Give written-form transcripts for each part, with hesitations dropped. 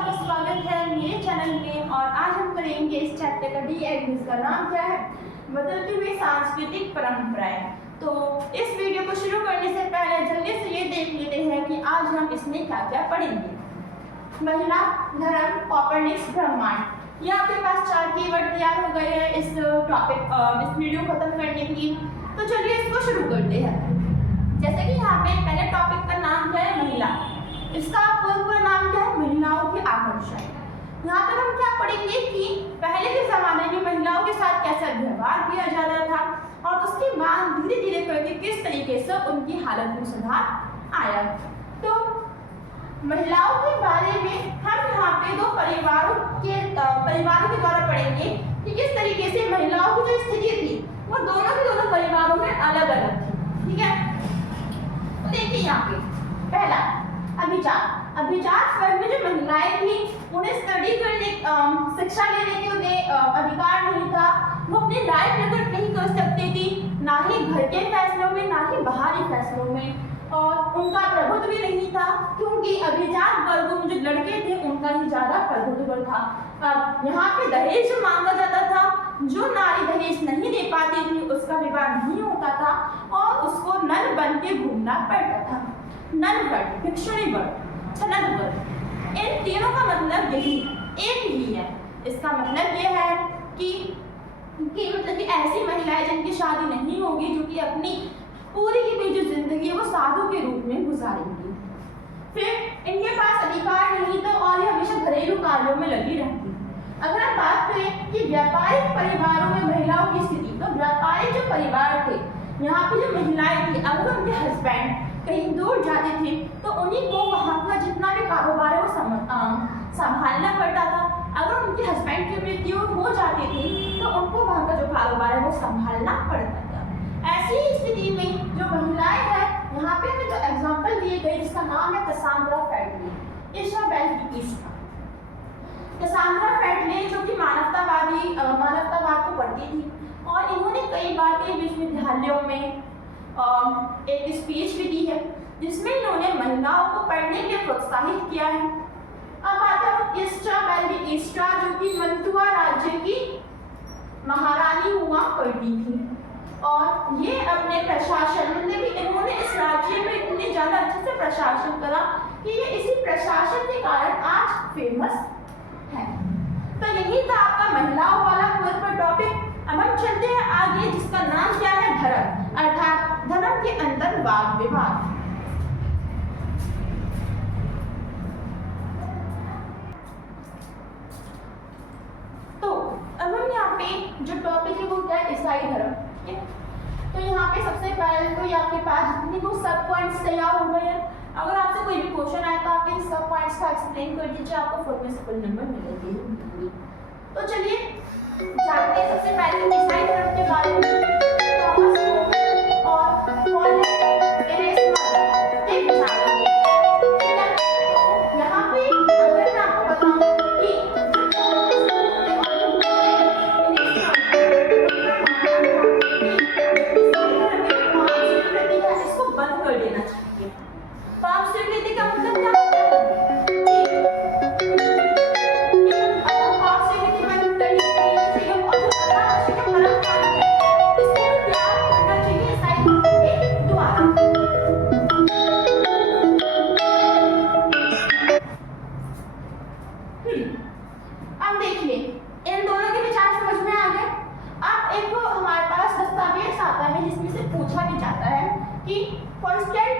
आपका स्वागत है मेरे चैनल में। और आज हम करेंगे इस चैप्टर का डी जिसका नाम क्या है, बदलती हुई सांस्कृतिक परंपराएं। तो इस वीडियो को शुरू करने से पहले जल्दी से ये देख लेते हैं कि आज हम इसमें क्या क्या पढ़ेंगे। महिला, धर्म, कॉपरनिक्स, ब्रह्मांड। ये आपके पास 4 कीवर्ड तैयार हो गए हैं इस वीडियो खत्म करने के लिए। तो चलिए इसको शुरू करते हैं। जैसे कि यहाँ पे पहले टॉपिक का नाम क्या है, महिला। इसका पूरा नाम क्या है, महिलाओं की आकर्षण। यहाँ पर हम क्या पढ़ेंगे कि पहले के जमाने में महिलाओं के साथ कैसा व्यवहार किया जाता था और उसके बाद धीरे धीरे करके किस तरीके से उनकी हालत में सुधार आया। तो महिलाओं के बारे में हम यहाँ पे दो परिवारों के द्वारा पढ़ेंगे कि किस तरीके से महिलाओं की जो स्थिति थी वो दोनों के दोनों परिवारों में अलग अलग थी। ठीक है, तो देखिए यहाँ पे पहला अभिजात वर्ग में जो महिलाएं थी उन्हें स्टडी करने शिक्षा लेने के उन्हें अधिकार नहीं था। वो अपनी राय प्रकट नहीं कर सकती थी, ना ही घर के फैसलों में ना ही बाहरी फैसलों में, और उनका प्रभुत्व भी नहीं था क्योंकि अभिजात वर्गों में जो लड़के थे उनका ही ज्यादा प्रभुत्व था। यहाँ पे दहेज मांगा जाता था, जो नारी दहेज नहीं दे पाती थी उसका विवाह नहीं होता था और उसको नन बन के घूमना पड़ता था। नन वर्ग, भिक्षुणी वर्ग, छनद वर्ग, इन तीनों का मतलब यही एक ही है। इसका मतलब यह है कि मतलब कि ऐसी महिलाएं जिनकी शादी नहीं होगी, जो कि अपनी पूरी की पूरी जो जिंदगी है वो साधु के रूप में गुजारेंगी। फिर इनके पास अधिकार नहीं था और ये हमेशा घरेलू कार्यों में लगी रहती। अगर हम बात करें कि व्यापारिक परिवारों में महिलाओं की स्थिति, तो व्यापारिक जो परिवार थे यहाँ पे जो महिलाएं थी, अगर उनके हस्बैंड कहीं दूर जाते थे तो उन्हीं को वहाँ का जितना भी कारोबार है वो संभालना पड़ता था। अगर उनके हस्बैंड की मृत्यु हो जाती थी तो उनको वहाँ का जो कारोबार है वो संभालना पड़ता था। ऐसी स्थिति में जो महिलाएं हैं, यहाँ पे हमें जो एग्जाम्पल दिए गए जिसका नाम है कैसांड्रा फैटले, इसाबेल की ईस्टा। कैसांड्रा फैटले जो कि मानवतावाद को पढ़ती थी और इन्होंने कई बार कई विश्वविद्यालयों में एक स्पीच भी दी है जिसमें इन्होंने महिलाओं को पढ़ने के लिए प्रोत्साहित किया है। अब आता है इसाबेल की ईस्टा, जो कि मंतुआ राज्य की महारानी हुआ करती थी और ये अपने प्रशासन मतलब कि इन्होंने इस राज्य में इतने ज्यादा अच्छे से प्रशासन करा कि ये इसी प्रशासन के कारण आज फेमस है। तो यही था आपका महिलाओं वाला पूरा टॉपिक। अब हम चलते हैं आगे जिसका नाम क्या है, धर्म, अर्थात धर्म के अंदर वाद विवाद। तो अब हम यहाँ पे जो टॉपिक है वो क्या है, ईसाई धर्म। ठीक है, तो यहाँ पे सबसे पहले तो ये आपके पास जितने भी सब पॉइंट्स तैयार हो गए हैं। अगर आपसे कोई भी क्वेश्चन आए तो आप इन सब पॉइंट्स का एक्सप्लेन कर दीजिए, आपको फुल में फुल नंबर मिलेंगे। तो चलिए जानते हैं सबसे पहले ईसाई धर्म के बारे में। यहाँ पे अगर मैं आपको बताऊं कि इसको बंद कर देना चाहिए। पाप स्वीकृति का मतलब क्या होता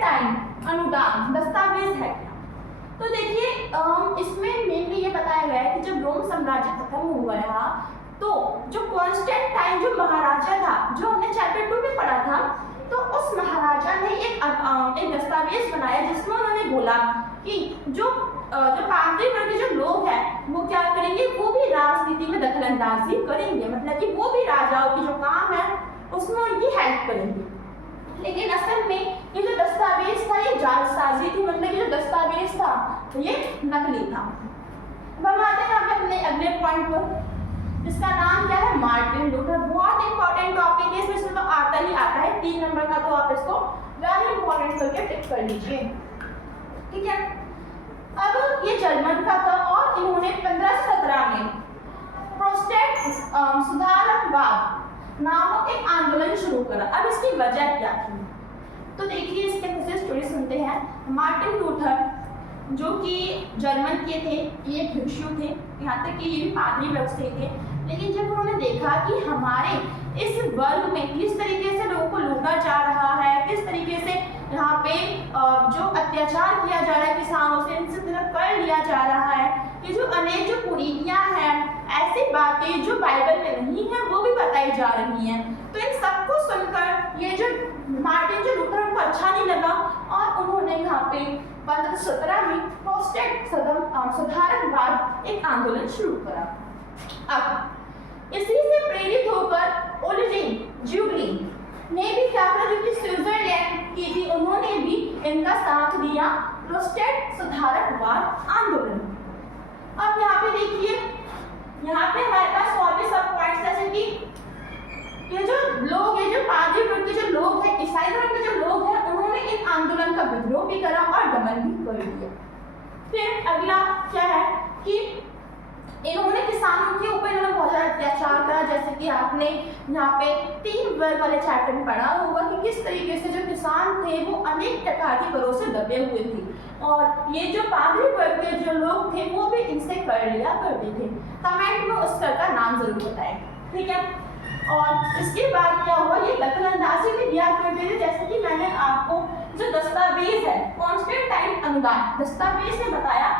है? अनुदान दस्तावेज है क्या? तो देखिए इसमें मेनली ये बताया गया है कि जब रोम साम्राज्य खत्म हुआ था तो जो कॉन्स्टेंटाइन जो महाराजा था, जो हमने चैप्टर 2 में पढ़ा था, तो उस महाराजा ने एक दस्तावेज बनाया जिसमें उन्होंने बोला कि जो पाद्री वर्ग के जो लोग हैं वो क्या करेंगे, वो भी राजनीति में दखलंदाजी करेंगे, मतलब कि वो भी राजाओं की जो काम है उसमें उनकी हेल्प करेंगे। लेकिन असल में ये जो दस्तावेज था ये जालसाजी थी, मतलब ये जो दस्तावेज था ये नकली था। अब हम आते हैं अपने अगले पॉइंट पर जिसका नाम क्या है, मार्टिन लूथर। बहुत इंपॉर्टेंट टॉपिक है, इसमें तो आता ही आता है 3 नंबर का, तो आप इसको वेरी इंपॉर्टेंट करके टिक कर लीजिए। ठीक है, अब ये जर्मन का था और शुरू करा। अब इसकी वजह क्या थी? तो देखिए इसके पीछे स्टोरी सुनते हैं। मार्टिन लूथर जो कि जर्मन के थे, ये भिक्षु थे, यहाँ तक कि ये भी पादरी वर्ग से थे, लेकिन जब उन्होंने देखा कि हमारे इस वर्ग में किस तरीके से लोगों को लूटा जा रहा है, किस तरीके से यहाँ पे जो अत्याचार किया जा रहा है किसानों से, इनसे तरफ कर लिया जा रहा है, ये जो अनेक जो कुरीतियाँ हैं, ऐसी बातें जो बाइबल में नहीं है वो भी बताई जा रही हैं, तो इन सबको सुनकर ये जो मार्टिन जो लूथर उनको अच्छा नहीं लगा और उन्होंने यहाँ पे 1517 में प्रोटेस्टेंट सुधारकवाद एक आंदोलन शुरू करा। अब इसी से प्रेरित होकर ओल्जिन ज्यूगलिन ने भी क्या करा, जो कि स्विट्जरलैंड की थी, उन्होंने भी इनका साथ दिया प्रोटेस्टेंट सुधारकवाद आंदोलन। अब यहाँ पे देखिए, यहाँ पे हमारे पास और भी सब पॉइंट्स जैसे कि ये जो लोग हैं, जो पादरी वर्ग के जो लोग हैं, ईसाई धर्म के जो लोग हैं, उन्होंने इन आंदोलन का विद्रोह भी करा और दमन भी कर दिया। फिर अगला क्या है कि इन्होंने किसानों के ऊपर इन्होंने बहुत ज़्यादा अत्याचार करा, जैसे कि आपने यहाँ पे 3 वर्ग वाले चैप्टर में पढ़ा होगा कि किस तरीके से जो किसान थे वो अनेक प्रकार की करों से दबे हुए थे, और ये जो पादरी वर्ग के जो लोग थे वो भी इनसे कर लिया करते थे। कमेंट में उस कर का नाम जरूर बताएं, ठीक है। और इसके बाद क्या हुआ, ये दखलंदाजी भी दिया करते थे, जैसे कि मैंने आपको जो दस्तावेज है कॉन्स्टेंटाइन अनुदान दस्तावेज में बताया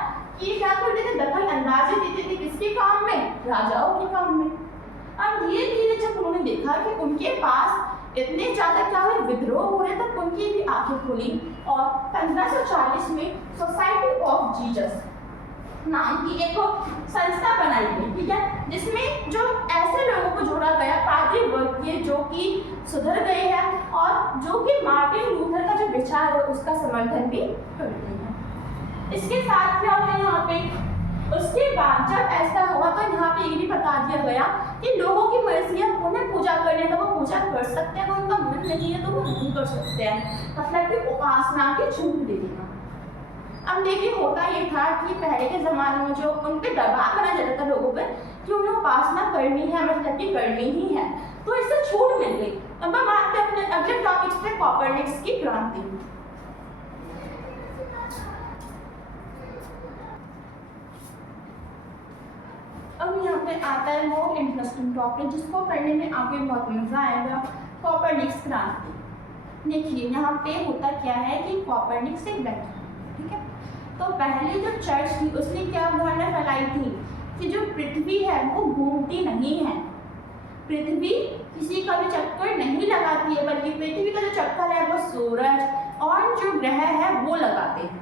कि क्या करते थे, दखल अंदाजी देते थे किसके काम में, राजाओं के काम में। अब धीरे धीरे जब उन्होंने देखा कि उनके पास इतने ज्यादा क्या हुए विद्रोह हो रहे, तब उनकी भी आंखें खुली और 1540 में सोसाइटी ऑफ जीसस नाम की एक संस्था बनाई गई, ठीक है, जिसमें जो ऐसे लोगों को जोड़ा गया पादरी वर्ग के जो कि सुधर गए हैं और जो कि मार्टिन लूथर का जो विचार है उसका समर्थन भी करते हैं। इसके साथ क्या हुआ यहाँ पे, उसके बाद जब ऐसा हुआ तो यहाँ पे ये भी बता दिया गया कि लोगों की मर्जी है, उन्हें पूजा करने तो वो पूजा कर सकते हैं, अगर उनका मन नहीं है तो वो नहीं कर सकते हैं, मतलब कि उपासना की छूट दे देना। अब देखिए होता ये था कि पहले के ज़माने में जो उन पे दबाव बना जाता था लोगों पर कि उन्हें उपासना करनी है, मतलब कि करनी ही है, तो इससे छूट मिल गई। अब हम आते हैं अपने अगले टॉपिक्स पे, कोपरनिकस की क्रांति। अब यहाँ पे आता है मोर इंटरेस्टिंग टॉपिक जिसको पढ़ने में आपको बहुत मजा आएगा, कोपरनिकस क्रांति। देखिए यहाँ पे होता क्या है कि कोपरनिकस एक व्यक्ति, ठीक है, तो पहले जो चर्च थी उसने क्या धारणा फैलाई थी कि जो पृथ्वी है वो घूमती नहीं है, पृथ्वी किसी का भी चक्कर नहीं लगाती है, बल्कि पृथ्वी का जो चक्कर है वो सूरज और जो ग्रह है वो लगाते हैं,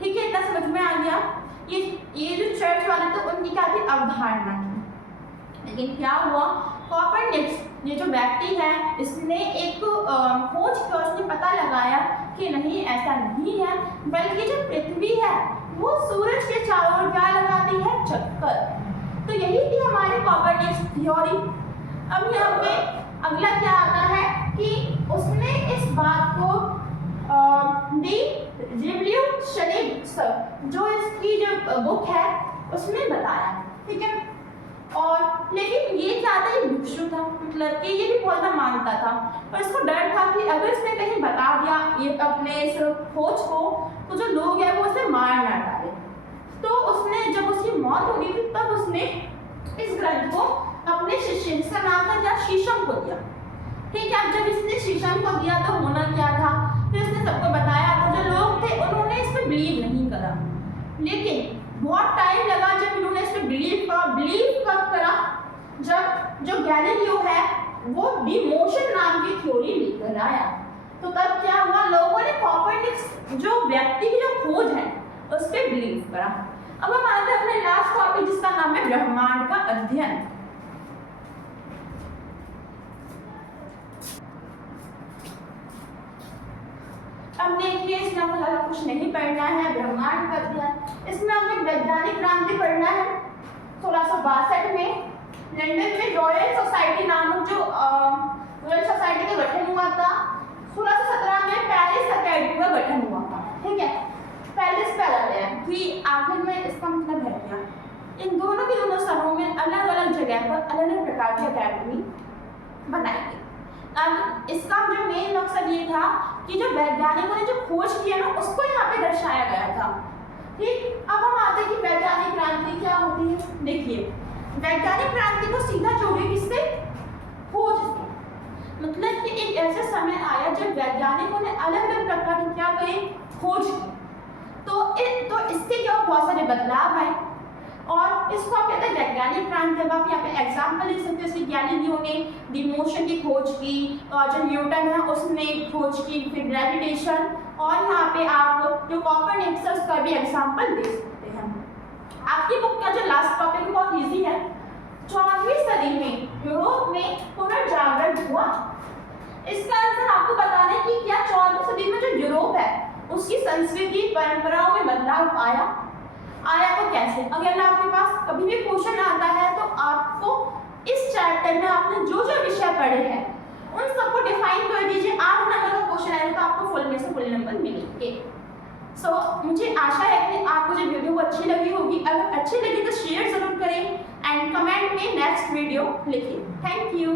ठीक है। इतना समझ में आ गया। ये जो चर्च वाले तो उनकी क्या थी अवधारणा थी, लेकिन क्या हुआ, कोपरनिकस ये जो व्यक्ति है इसने एक खोज किया, उसने पता लगाया कि नहीं ऐसा नहीं है, बल्कि जो पृथ्वी है वो सूरज के चारों ओर क्या लगाती है, चक्कर। तो यही थी हमारी कोपरनिकस थ्योरी। अब यहाँ पे अगला क्या आता है कि उसने इस बात को दी रिवोल्यूशनिस्ट जो इसकी जो बुक है उसमें बताया, ठीक है। और लेकिन ये क्या था, ये भिक्षु था, मतलब कि ये भी बहुत ज़्यादा मानता था और इसको डर था कि अगर इसने कहीं बता दिया ये अपने इस खोज को तो जो लोग हैं वो उसे मार ना डाले। तो उसने जब उसकी मौत हो गई थी तब उसने इस ग्रंथ को अपने शिष्य, जिसका नाम था क्या, शीशम को दिया, ठीक है। जब इसने शीशम को दिया तो होना क्या था, फिर उसने सबको बताया, तो जो लोग थे उन्होंने इस पर बिलीव नहीं करा, लेकिन बहुत टाइम लगा जब इन्होंने इस पर बिलीव कब करा, जब जो गैलीलियो है वो डिमोशन नाम की थ्योरी लेकर आया, तो तब क्या हुआ, लोगों ने कोपरनिकस जो व्यक्ति की जो खोज है उस पर बिलीव करा। अब हम आते हैं अपने लास्ट टॉपिक जिसका नाम है ब्रह्मांड का अध्ययन। अब देखिए इसमें आपको ज़्यादा कुछ नहीं पढ़ना है, ब्रह्मांड का अध्ययन। इसमें आपको वैज्ञानिक क्रांति पढ़ना है। 1662 में लंदन में रॉयल सोसाइटी नामक जो रॉयल सोसाइटी का गठन हुआ था। 1617 में पेरिस अकेडमी का गठन हुआ था, ठीक है। पेरिस पहला है कि आखिर में इसका मतलब है क्या, इन दोनों के दोनों शहरों में अलग अलग जगह पर अलग अलग प्रकार की अकेडमी बनाई गई। अब इसका जो मेन मकसद ये था कि जो वैज्ञानिकों ने जो खोज की है ना उसको यहाँ पे दर्शाया गया था। ठीक, अब हम आते हैं कि वैज्ञानिक क्रांति क्या होती है। देखिए, वैज्ञानिक क्रांति को सीधा जोड़े किससे? खोज से। मतलब कि एक ऐसा समय आया जब वैज्ञानिकों ने अलग अलग प्रकार की क्या करी? खोज की। तो इससे क्या बहुत सारे बदलाव आए और इसको आप कहते हैं वैज्ञानिक क्रांति। अब आप यहाँ पे एग्जाम्पल लिख सकते हैं, जैसे गैलीलियो ने डी मोशन की खोज की, और जो न्यूटन है उसने खोज की फिर ग्रेविटेशन, और यहाँ पे आप जो कॉपरनिकस का भी एग्जाम्पल दे सकते हैं। आपकी बुक का जो लास्ट टॉपिक बहुत ईजी है। 14वीं सदी में यूरोप में पुनर्जागरण हुआ। इसका आंसर आपको बताना है कि क्या 14वीं सदी में जो यूरोप है उसकी संस्कृति परंपराओं में बदलाव आया तो कैसे? अगर आपके पास कभी भी क्वेश्चन आता है तो आपको इस चैप्टर में आपने जो जो विषय पढ़े हैं उन सबको डिफाइन कर दीजिए। 8 नंबर का क्वेश्चन आएगा तो आपको फुल में से फुल नंबर मिलेंगे। मुझे आशा है कि आपको जो वीडियो अच्छी लगी होगी। अगर अच्छी लगी तो शेयर जरूर करें एंड कमेंट में नेक्स्ट वीडियो लिखिए। Thank you.